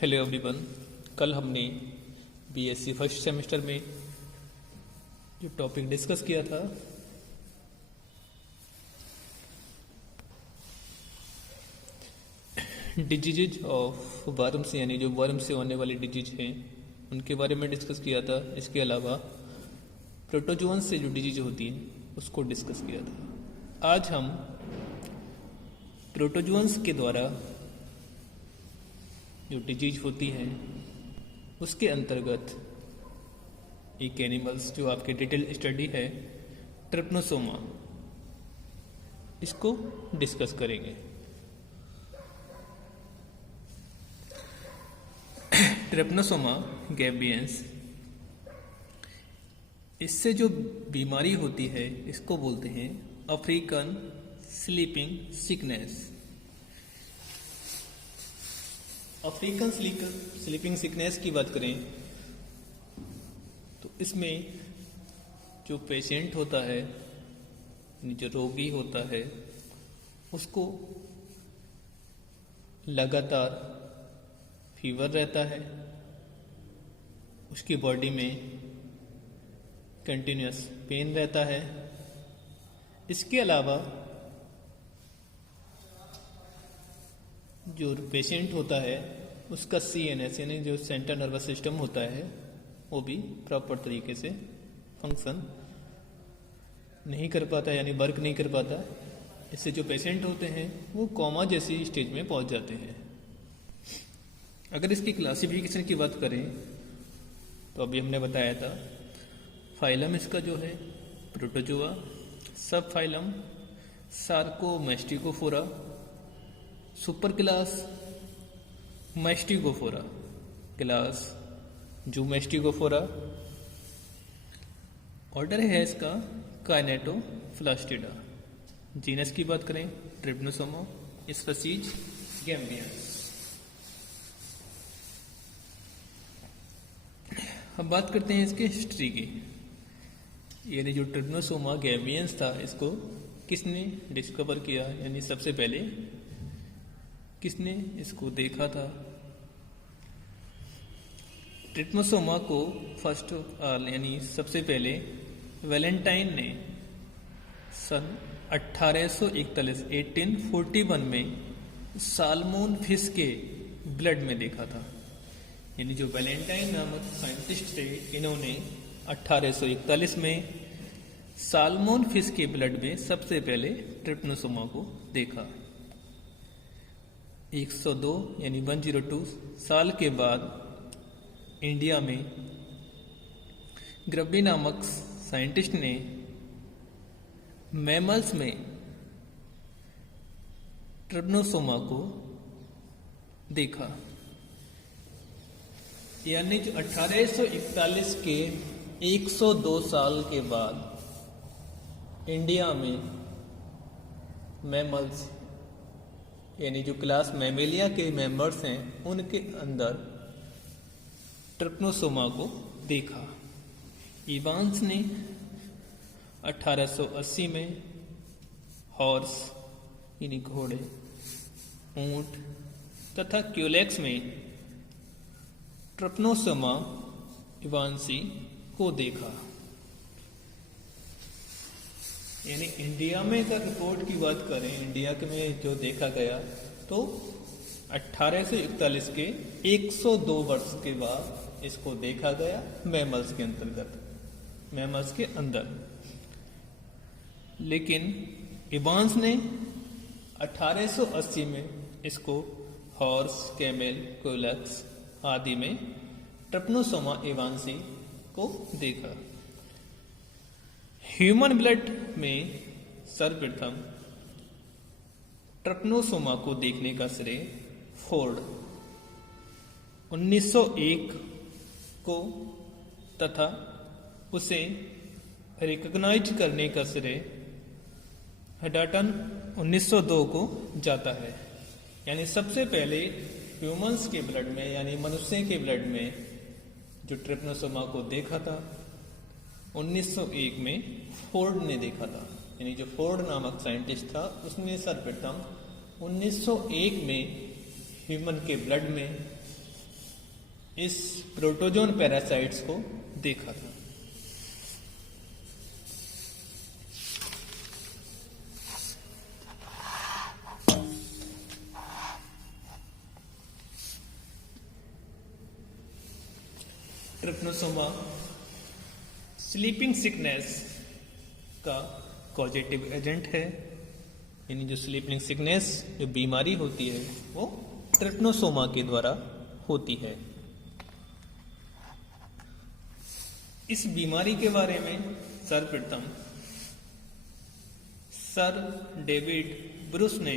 Hello everyone. कल हमने BSc first semester में जो टॉपिक डिस्कस किया था डिजीज ऑफ वर्म्स, यानी जो वर्म से होने वाले डिजीज हैं उनके बारे में डिस्कस किया था। इसके अलावा प्रोटोजोअन्स से जो डिजीज होती है उसको डिस्कस किया था। आज हम प्रोटोजोअन्स के द्वारा जो डिजीज होती हैं उसके अंतर्गत एक एनिमल्स जो आपके डिटेल स्टडी है ट्रिप्नोसोमा, इसको डिस्कस करेंगे। ट्रिप्नोसोमा गैबियंस, इससे जो बीमारी होती है इसको बोलते हैं African sleeping sickness. African sleeping sickness की बात करें तो इसमें जो पेशेंट होता है, जो रोगी होता है, उसको लगातार फीवर रहता है, उसकी बॉडी में कंटिन्यूस पेन रहता है। इसके अलावा जो पेशेंट होता है उसका सीएनएस यानी जो सेंट्रल नर्वस सिस्टम होता है वो भी प्रॉपर तरीके से फंक्शन नहीं कर पाता, यानी वर्क नहीं कर पाता। इससे जो पेशेंट होते हैं वो कोमा जैसी स्टेज में पहुंच जाते हैं। अगर इसकी क्लासिफिकेशन की बात करें तो अभी हमने बताया था फाइलम इसका जो है protozoa, sub phylum Sarcomastigophora, super class Mastigophora, class Zoomastigophora, order है इसका काइनेटोप्लास्टिडा। जीनस की बात करें ट्रिप्नोसोमा स्पीसीज गैम्बियंस। हम बात करते हैं इसके हिस्ट्री की। यानी जो ट्रिप्नोसोमा गैम्बियंस था इसको किसने डिस्कवर किया, यानी सबसे पहले किसने इसको देखा था। ट्रिप्नोसोमा को फर्स्ट यानी सबसे पहले वैलेंटाइन ने सन 1841 में साल्मोन फिश के ब्लड में देखा था। यानी जो वैलेंटाइन नामक साइंटिस्ट थे, इन्होंने 1841 में साल्मोन फिश के ब्लड में सबसे पहले ट्रिप्नोसोमा को देखा। 102 यानी 102 साल के बाद इंडिया में ग्रब्बी नामक साइंटिस्ट ने मैमल्स में ट्रिप्नोसोमा को देखा। यानी जो 1841 के 102 साल के बाद इंडिया में मैमल्स यानी जो क्लास मैमेलिया के मेंबर्स हैं उनके अंदर ट्रिप्नोसोमा को देखा। इवांस ने 1880 में हॉर्स यानी घोड़े, ऊंट तथा क्यूलेक्स में ट्रिप्नोसोमा इवांसी को देखा। यानी इंडिया में अगर रिपोर्ट की बात करें, इंडिया के में जो देखा गया तो 1841 के 102 वर्ष के बाद इसको देखा गया मैमल्स के अंतर्गत, मैमल्स के अंदर। लेकिन इवांस ने 1880 में इसको हॉर्स, कैमेल, क्यूलेक्स आदि में ट्रिप्नोसोमा इवांसी को देखा। ह्यूमन ब्लड में सर्वप्रथम ट्रिप्नोसोमा को देखने का श्रेय फोर्ड 1901 को तथा उसे रिकॉग्नाइज करने का श्रेय हडाटन 1902 को जाता है। यानी सबसे पहले ह्यूमंस के ब्लड में यानी मनुष्य के ब्लड में जो ट्रिप्नोसोमा को देखा था 1901 में फोर्ड ने देखा था। यानी जो फोर्ड नामक साइंटिस्ट था उसने सर्वप्रथम 1901 में ह्यूमन के ब्लड में इस प्रोटोजोन पैरासाइट्स को देखा था। ट्रिपनोसोमा स्लीपिंग सिकनेस का कॉजेटिव एजेंट है, यानी जो स्लीपिंग सिकनेस जो बीमारी होती है वो ट्रिपनोसोमा के द्वारा होती है। इस बीमारी के बारे में सर्वप्रथम सर डेविड ब्रूस ने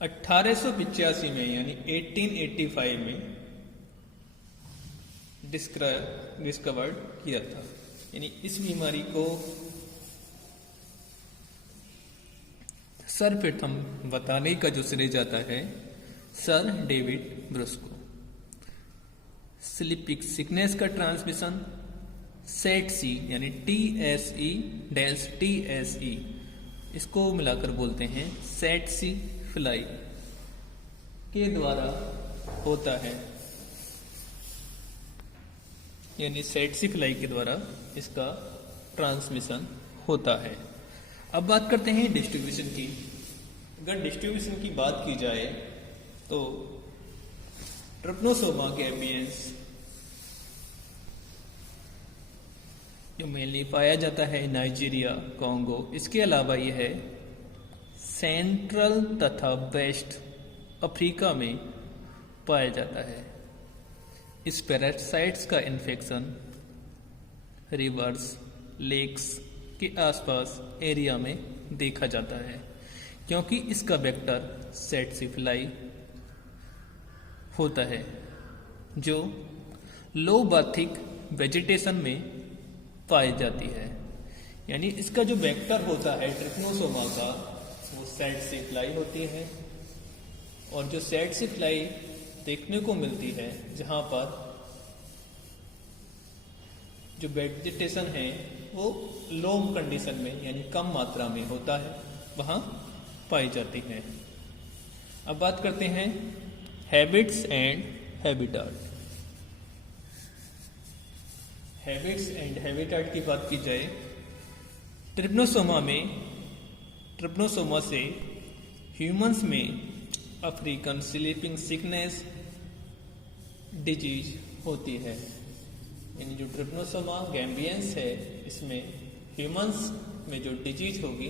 1885 में यानी 1885 में डिस्कवर्ड किया था। यानी इस बीमारी को सर्वप्रथम बताने का जो श्रेय जाता है सर डेविड ब्रूस को। स्लीपिंग सिकनेस का ट्रांसमिशन सेटसी यानी TSE इसको मिलाकर बोलते हैं सेटसी फ्लाई के द्वारा होता है, यानी सेटसी फ्लाई के द्वारा इसका ट्रांसमिशन होता है। अब बात करते हैं डिस्ट्रीब्यूशन की। अगर डिस्ट्रीब्यूशन की बात की जाए तो ट्रिपनोसोमा गैम्बियंस जो मेनली पाया जाता है नाइजीरिया, कॉन्गो, इसके अलावा यह है सेंट्रल तथा वेस्ट अफ्रीका में पाया जाता है। इस पैरासाइट्स का इन्फेक्शन रिवर्स, लेक्स के आसपास एरिया में देखा जाता है, क्योंकि इसका वेक्टर सेटसी फ्लाई होता है जो लो बाथिक वेजिटेशन में पाई जाती है। यानी इसका जो वेक्टर होता है ट्रिपनोसोमा का वो सेटसी फ्लाई होती है, और जो सेटसी फ्लाई देखने को मिलती है जहां पर जो वेजिटेशन है वो लो कंडीशन में यानी कम मात्रा में होता है, वहां पाई जाती है। अब बात करते हैं habits and habitat. Habits and habitat की बात की जाए, ट्रिपनोसोमा से ह्यूमंस में अफ्रीकन स्लीपिंग सिकनेस डिजीज होती है। यानी जो ट्रिपनोसोमा गैम्बियंस है इसमें ह्यूमंस में जो डिजीज होगी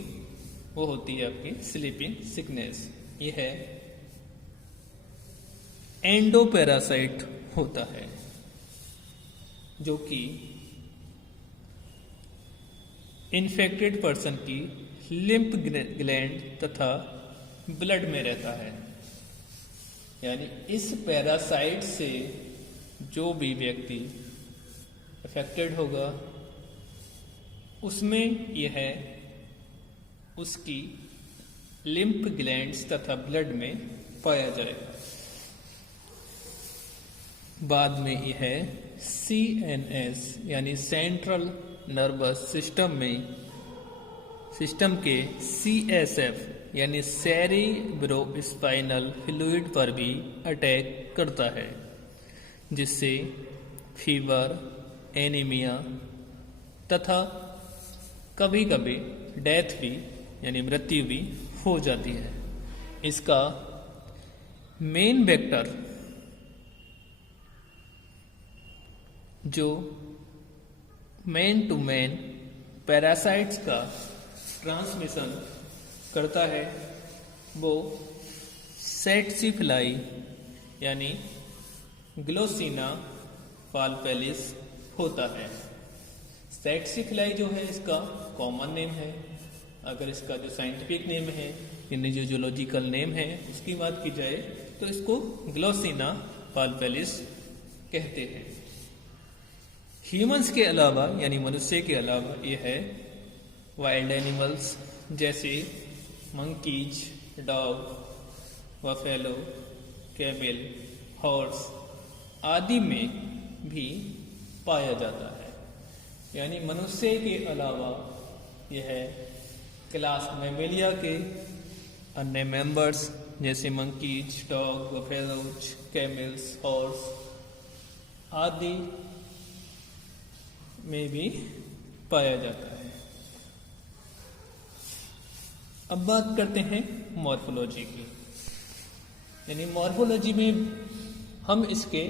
वो होती है आपकी स्लीपिंग सिकनेस। यह है एंडोपैरासाइट होता है जो कि इन्फेक्टेड पर्सन की लिम्फ ग्लैंड तथा ब्लड में रहता है। यानी इस पैरासाइट से जो भी व्यक्ति अफेक्टेड होगा उसमें यह उसकी लिम्फ ग्लैंड्स तथा ब्लड में पाया जाएगा। बाद में यह CNS यानी सेंट्रल नर्वस सिस्टम के CSF यानी सेरिब्रोस्पाइनल फ्लूइड पर भी अटैक करता है, जिससे फीवर, एनीमिया तथा कभी कभी डेथ भी यानी मृत्यु भी हो जाती है। इसका मेन वेक्टर जो मैन टू मैन पैरासाइट्स का ट्रांसमिशन करता है वो सेटसी फ्लाई यानी ग्लोसिना पाल्पेलिस होता है। सेटसी फ्लाई जो है इसका कॉमन नेम है। अगर इसका जो साइंटिफिक नेम है यानी जो जूलॉजिकल नेम है उसकी बात की जाए तो इसको ग्लोसिना पाल्पेलिस कहते हैं। ह्यूमंस के अलावा यानी मनुष्य के अलावा यह है वाइल्ड एनिमल्स जैसे monkeys, dog, buffalo, camel, horse आदि में भी पाया जाता है। यानी मनुष्य के अलावा यह क्लास मैमेलिया के अन्य मेंबर्स जैसे monkeys, dog, buffaloes, camels, horse आदि में भी पाया जाता है। अब बात करते हैं मॉर्फोलॉजी की, यानी मॉर्फोलॉजी में हम इसके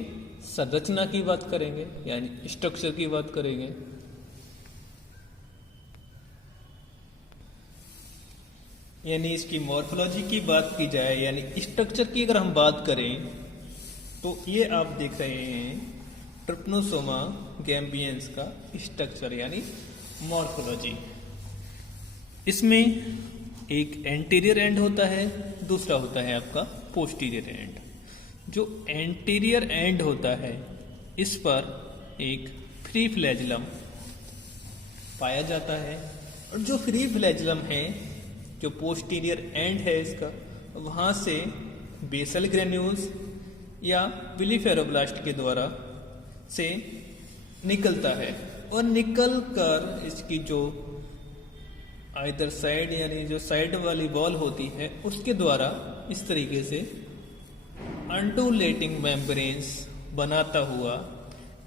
संरचना की बात करेंगे, यानी स्ट्रक्चर की बात करेंगे। यानी इसकी मॉर्फोलॉजी की बात की जाए, यानी स्ट्रक्चर की अगर हम बात करें तो ये आप देख रहे हैं ट्रिपनोसोमा गैम्बियंस का स्ट्रक्चर यानी मॉर्फोलॉजी। इसमें एक एंटीरियर एंड होता है, दूसरा होता है आपका पोस्टीरियर एंड। जो एंटीरियर एंड होता है इस पर एक फ्री फ्लैजुलम पाया जाता है, और जो फ्री फ्लैजुलम है, जो पोस्टीरियर एंड है इसका, वहां से बेसल ग्रेन्यूल्स या विलिफेरोब्लास्ट के द्वारा से निकलता है, और निकल कर इसकी जो आइदर साइड यानी जो साइड वाली वॉल होती है उसके द्वारा इस तरीके से अंडुलेटिंग मेम्ब्रेन्स बनाता हुआ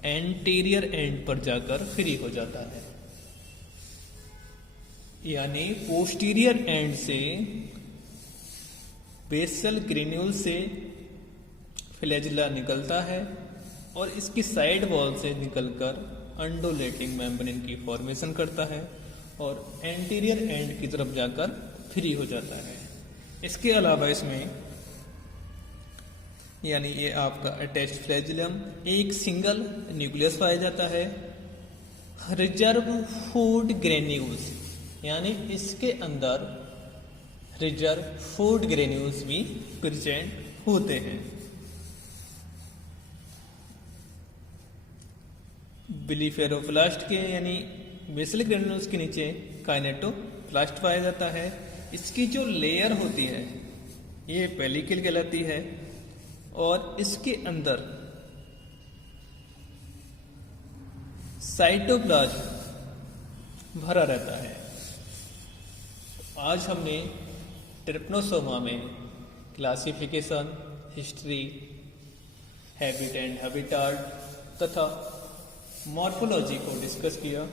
एंटीरियर एंड पर जाकर फ्री हो जाता है। यानी पोस्टीरियर एंड से बेसल ग्रेन्यूल से फ्लैजुला निकलता है और इसकी साइड वॉल से निकलकर अंडुलेटिंग मेम्ब्रेन की फॉर्मेशन करता है और एंटीरियर एंड की तरफ जाकर फ्री हो जाता है। इसके अलावा इसमें यानी ये आपका अटैच्ड फ्लैजुलम एक सिंगल न्यूक्लियस पाया जाता है। रिजर्व फूड ग्रेन्यूल्स यानी इसके अंदर रिजर्व फूड ग्रेन्यूल्स भी प्रेजेंट होते हैं। बिलिफेरोप्लास्ट के यानी बेसल ग्रेन्यूल्स के नीचे काइनेटोप्लास्ट पाया जाता है। इसकी जो लेयर होती है ये पेलिकल कहलाती है और इसके अंदर साइटोप्लाज्म भरा रहता है। आज हमने ट्रिपनोसोमा में classification, history, habit and habitat तथा मॉर्फोलॉजी को डिस्कस किया।